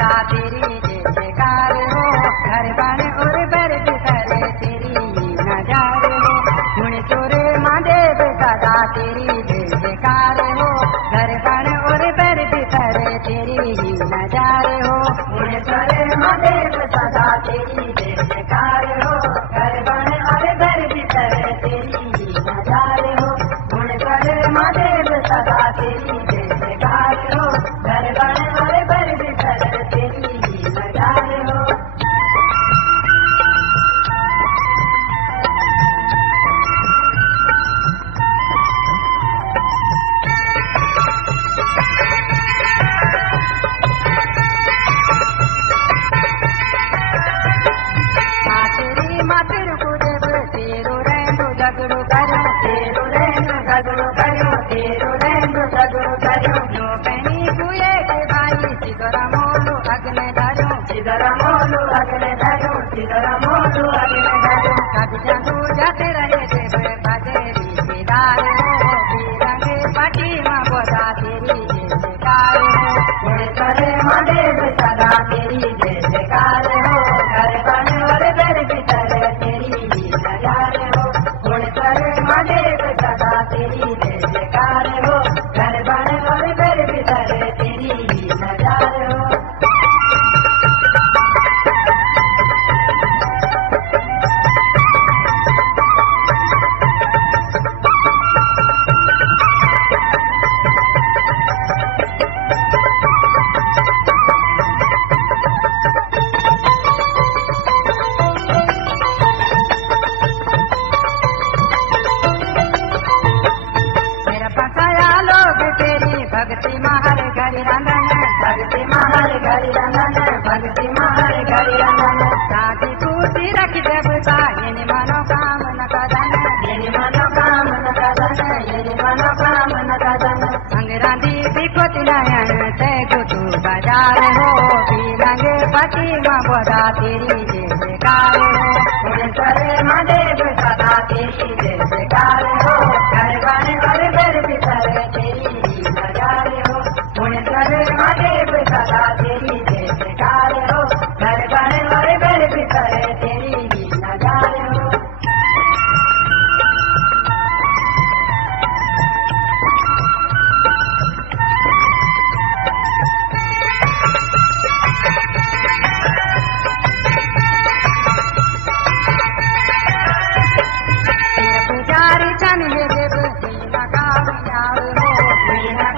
तेरी जयकार हो। घर बन और बरद करे तेरी नजार हो। गुण चोरे महादेव सदा तेरी जयकार हो। घर और बरद तेरी नजार हो। गुण चोरे महादेव सदा तेरी happy पति ममदा तेरी